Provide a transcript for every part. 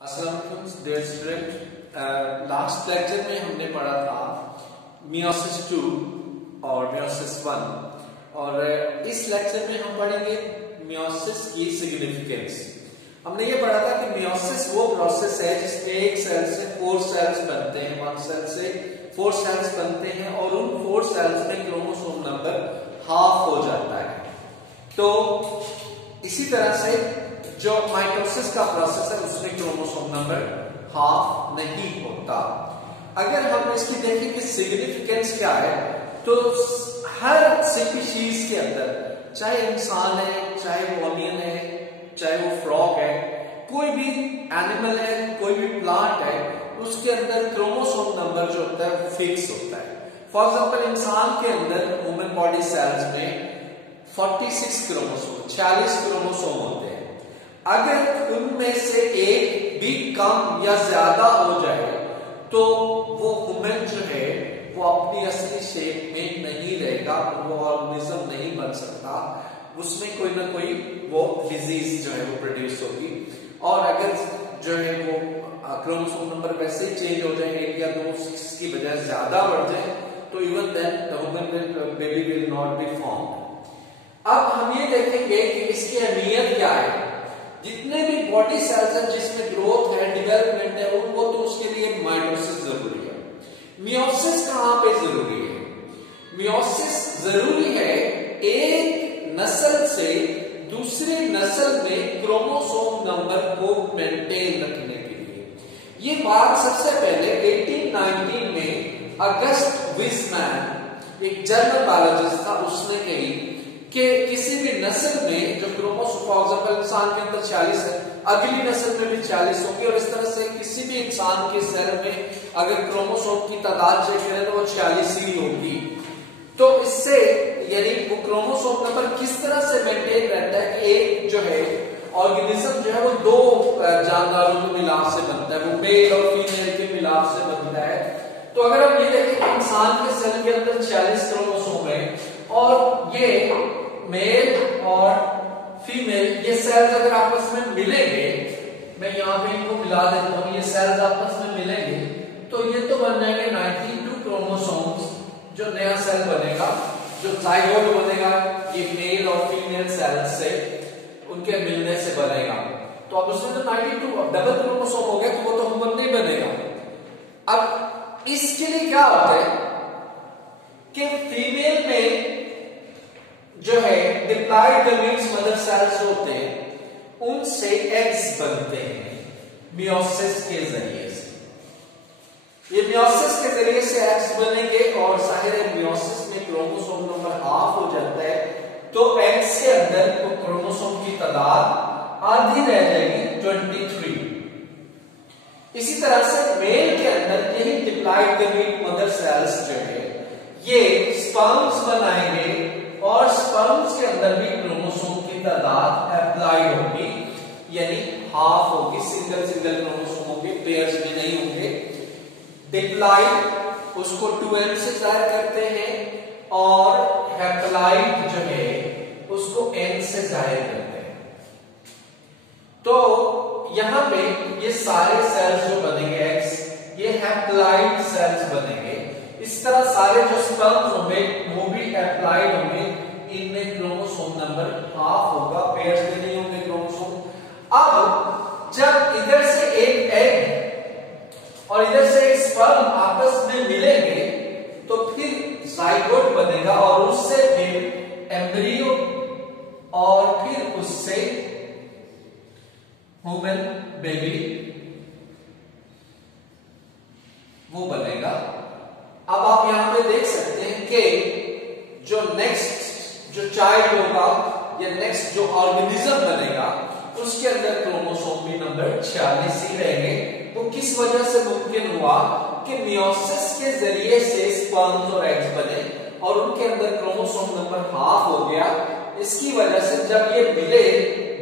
अस्सलाम वालेकुम dear student. Last lecture में हमने पढ़ा था मियोसिस 2 और मियोसिस 1 और इस लेक्चर में हम पढ़ेंगे मियोसिस की सिग्निफिकेंस। हमने ये पढ़ा था कि मियोसिस वो प्रोसेस है जिसमें एक सेल से 4 सेल्स बनते हैं, 1 सेल से 4 सेल्स बनते हैं और उन 4 सेल्स में क्रोमोसोम नंबर हाफ हो जाता है। तो इसी तरह से जो माइटोसिस का प्रोसेस है उसमें क्रोमोसोम नंबर हाफ नहीं होता। अगर हम इसकी देखें कि सिग्निफिकेंस क्या है, तो हर स्पीशीज के अंदर, चाहे इंसान है, चाहे वो अनियन है, चाहे वो फ्रॉग है, कोई भी एनिमल है, कोई भी प्लांट है, उसके अंदर क्रोमोसोम नंबर जो होता है फिक्स होता है। फॉर एग्जांपल इंसान के अंदर ह्यूमन बॉडी सेल्स में 46 क्रोमोसोम होते हैं। अगर उनमें से एक भी कम या ज्यादा हो जाए तो वो ह्यूमन जो है वो अपनी असली शेप में नहीं रहेगा, वो ऑर्गेनिज्म नहीं बन सकता, उसमें कोई ना कोई वो डिजीज जो है वो प्रोड्यूस होगी। और अगर जो है वो क्रोमोसोम नंबर वैसे ही चेंज हो जाए, 1 या 2 6 की बजाय ज्यादा बढ़ जाए, तो even then the human baby will not be formed. अब हम ये देखेंगे कि इसकी अहमियत क्या है। जितने भी बॉडी सेल्स हैं जिसमें ग्रोथ है, डेवलपमेंट है, उनको तो उसके लिए माइटोसिस जरूरी है। मियोसिस कहां पे जरूरी है? मियोसिस जरूरी है एक नस्ल से दूसरी नस्ल में क्रोमोसोम नंबर को मेंटेन रखने के लिए। ये बात सबसे पहले 1819 में अगस्ट विजमैन, एक जर्मन बायोलॉजिस्ट था, उसने कही कि किसी भी नस्ल में जो क्रोमोसोम, फॉर एग्जांपल इंसान के अंदर 40 है, अगली नस्ल में भी 40 होंगे और इस तरह से किसी भी इंसान के सेल में अगर क्रोमोसोम की तादाद चेक करें तो वो 40 ही होगी। तो इससे यानी वो क्रोमोसोम नंबर किस तरह से मेंटेन रहता है कि एक जो है ऑर्गेनिज्म जो है वो 2 जानदारों के मिलाप से बनता है, वो मेल और फीमेल के मिलाप से बनता है। तो अगर हम ये देखें कि इंसान के सेल के अंदर 40 क्रोमोसोम है और ये मेल और फीमेल, ये सेल्स अगर आपस में मिलेंगे, मैं यहाँ पे इनको मिला देता हूँ, ये सेल्स आपस में मिलेंगे तो ये तो बन जाएंगे 92 क्रोमोसोम्स। जो नया सेल बनेगा, जो जाइगोट बनेगा, ये मेल और फीमेल सेल्स से उनके मिलने से बनेगा। तो अब उसमें तो 92 डबल क्रोमोसोम हो गया, तो वो तो ह्यूमन नहीं बनेगा। अब इसके लिए क्या होता है कि फीमेल में जो है डिप्लॉयड गमीट्स मदर सेल्स होते हैं, उनसे एग्स बनते हैं मियोसिस के जरिए से। ये मियोसिस के जरिए से एग्स बनेंगे और जाहिर है मियोसिस में क्रोमोसोम नंबर हाफ हो जाता है, तो एग्स के अंदर तो क्रोमोसोम की तादाद आधी रह जाएगी, 23। इसी तरह से मेल के अंदर यही डिप्लॉयड गमीट मदर सेल्स जो है ये स्पर्म्स बनाएंगे और स्पर्म्स के अंदर भी क्रोमोसोम की तादाद अप्लाइड होगी, यानी हाफ होगी, सिंगल क्रोमोसोम होंगे, पेयर्स में नहीं होंगे। डिप्लॉयड उसको 2n से जाहिर करते हैं और हैप्लॉइड जो है उसको n से जाहिर करते हैं। तो यहां पे ये सारे सेल्स जो बनेंगे एक्स, ये हैप्लॉइड सेल्स बनेंगे। इस तरह सारे जो स्पर्म्स होंगे वो भी एप्लाइड होंगे, इनमें क्रोमोसोम नंबर हाफ होगा, पेयर्स में नहीं होंगे क्रोमोसोम। अब जब इधर से एक एग और इधर से एक स्पर्म आपस में मिलेंगे तो फिर जाइगोट बनेगा और उससे फिर एम्ब्रियो और फिर उससे ह्यूमन बेबी वो बनेगा। अब आप यहां पे देख सकते हैं कि जो नेक्स्ट जो चाइल्ड होगा या नेक्स्ट जो ऑर्गेनिज्म बनेगा उसके अंदर क्रोमोसोम भी नंबर 46 ही रहेंगे। वो किस वजह से मुमकिन हुआ कि मियोसिस के जरिए से स्पर्म्स और एग्स बने और उनके अंदर क्रोमोसोम नंबर हाफ हो गया। इसकी वजह से जब ये मिले,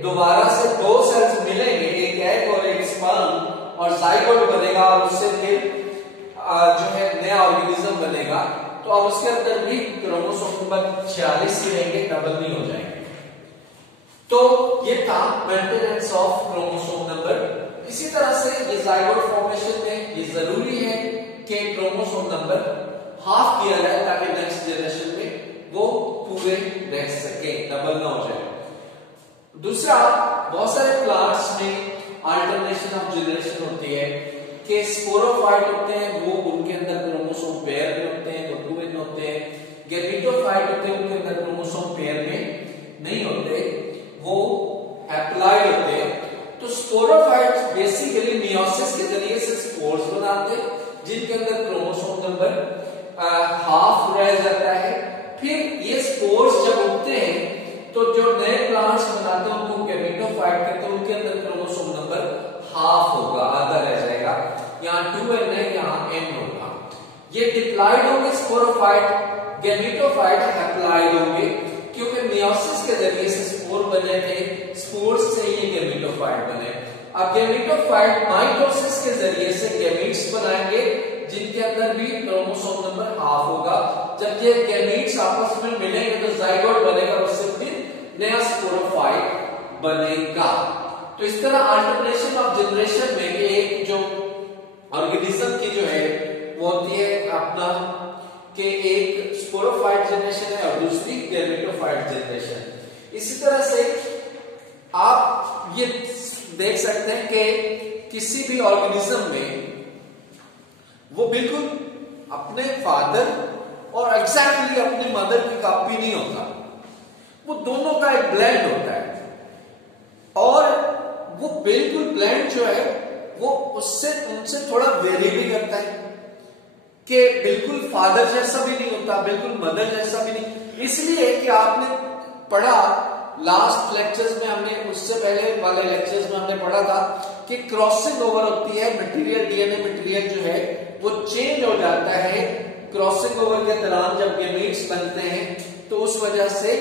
दोबारा से 2 सेल्स मिलेंगे, एक एग और एक स्पर्म, और जाइगोट बनेगा और उससे फिर जो है नया ऑर्गेनिज्म बनेगा, तो अब उसके अंदर भी क्रोमोसोम नंबर 46 ही रहेंगे, डबल नहीं हो जाएंगे। तो ये था मेंटेनेंस ऑफ क्रोमोसोम नंबर इसी तरह से ये जाइगोट फॉर्मेशन में ये जरूरी है कि क्रोमोसोम नंबर हाफ किया जाए ताकि नेक्स्ट जनरेशन में वो पूरे रह सके, डबल ना हो जाए। दूसरा, बहुत सारे प्लांट्स में अल्टरनेशन ऑफ जनरेशन होती है कि स्पोरोफाइट होते हैं, वो उनके अंदर क्रोमोसोम पेयर में होते हैं, वो 2n होते हैं। गैमेटोफाइट होते हैं, उनके अंदर क्रोमोसोम पेयर में नहीं होते, वो हैप्लॉइड होते हैं। तो स्पोरोफाइट्स बेसिकली मियोसिस के जरिए से स्पोर्स बनाते हैं जिनके अंदर क्रोमोसोम नंबर हाफ रह जाता है। फिर ये स्पोर्स जब उगते हैं तो जो नए प्लांट्स बनाते हैं उनको गैमेटोफाइट कहते हैं, उनके अंदर क्रोमोसोम नंबर हाफ होगा, आधा रह जाएगा। यहाँ 2n है, यहाँ n होगा। ये डिप्लॉइड होंगे स्पोरोफाइट, गैमेटोफाइट हैप्लॉइड होंगे क्योंकि मियोसिस के जरिए से स्पोर बने थे, स्पोर्स से ये गैमेटोफाइट बने। अब गैमेटोफाइट माइटोसिस के जरिए से गैमीट्स बनाएंगे जिनके अंदर भी क्रोमोसोम नंबर हाफ होगा। जब ये गैमीट्स आपस में मिलेंगे तो जाइगोट बनेगा, उससे फिर नया स्पोरोफाइट बनेगा। तो इस तरह अल्टरनेशन ऑफ जनरेशन में एक जो ऑर्गेनिज्म की जो है वो होती है अपना कि एक स्पोरोफाइट जनरेशन है और दूसरी गैमेटोफाइट जनरेशन। इसी तरह से आप ये देख सकते हैं कि किसी भी ऑर्गेनिज्म में वो बिल्कुल अपने फादर और एग्जैक्टली अपने मदर की कॉपी नहीं होता, वो दोनों का एक ब्लेंड होता है। और वो बिल्कुल ब्लेंड जो है वो उससे उनसे थोड़ा वेरी भी करता है कि बिल्कुल फादर जैसा भी नहीं होता, बिल्कुल मदर जैसा भी नहीं। इसलिए कि आपने पढ़ा लास्ट लेक्चर्स में, हमने उससे पहले वाले लेक्चर्स में हमने पढ़ा था कि क्रॉसिंग ओवर होती है, मटेरियल डीएनए मटेरियल जो है वो चेंज हो जाता है क्रॉसिंग ओवर के दौरान जब गैमीट्स बनते हैं, तो उस वजह से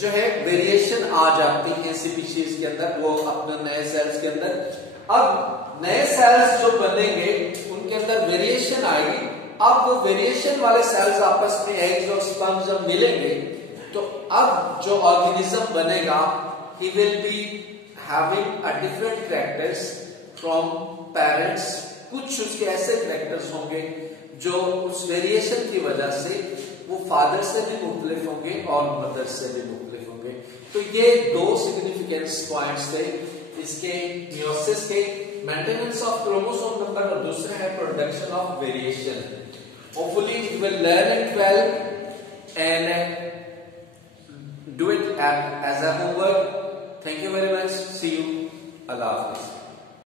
जो है वेरिएशन आ जाती है स्पीशीज के अंदर, वो अपने नए सेल्स के अंदर। अब नए सेल्स जो बनेंगे उनके अंदर वेरिएशन आएगी। अब वो वेरिएशन वाले सेल्स आपस में एग्स और स्पर्म जब मिलेंगे तो अब जो ऑर्गेनिज्म बनेगा he will be having a different characters from parents। कुछ उसके ऐसे कैरेक्टर्स होंगे जो उस वेरिएशन की वजह से वो फादर से भी मुख्तलिफ होंगे और मदर से भी मुख्तलिफ होंगे। तो ये दो सिग्निफिकेंस पॉइंट्स थे इसके मियोसिस के, मेंटेनेंस ऑफ क्रोमोसोम नंबर और दूसरा है production of variation. Hopefully you will learn it well and do it as a homework. Thank you very much. See you. Allah Hafiz.